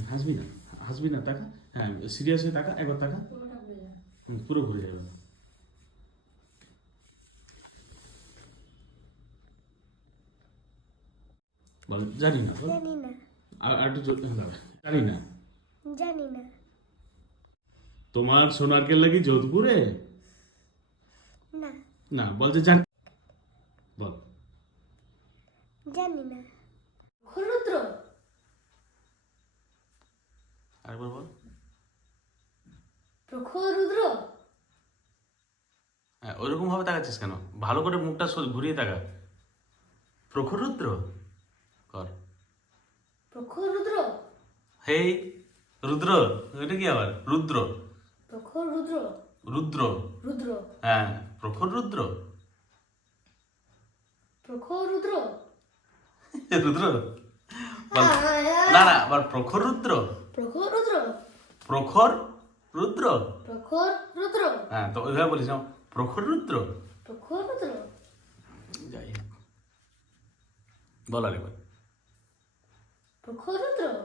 হাসবি না, হাসবি না, তাকা। হ্যাঁ, সিরিয়াস হয়ে তাকা, একবার তাকা। পুরো ঘুরে যাবে। বল জানি না, বল। জানি না। আর একটু জানি না। জানি না। তোমার সোনারকেল লাগি যোধপুরে? না। না, বল যে জানি। বল। জানি না। রুদ্র। আরেকবার বল। প্রখর রুদ্র। হ্যাঁ, ওইরকম ভাবে তাকাচ্ছিস কেন? ভালো করে মুখটা ঘুরিয়ে তাকা। প্রখর রুদ্র কর। প্রখর রুদ্র। হেই রুদ্র, এটা কি আবার? রুদ্র। প্রখর রুদ্র। রুদ্র। রুদ্র। হ্যাঁ, প্রখর রুদ্র। প্রখর রুদ্র। রুদ্র বল। না না, আবার প্রখর রুদ্র। প্রখর রুদ্র। প্রখর রুদ্র। প্রখর রুদ্র। হ্যাঁ, তো ওইভাবে বলিস না, প্রখর রুদ্র। প্রখর রুদ্র। যাই হোক, বল আরেকবার। প্রখর রুদ্র।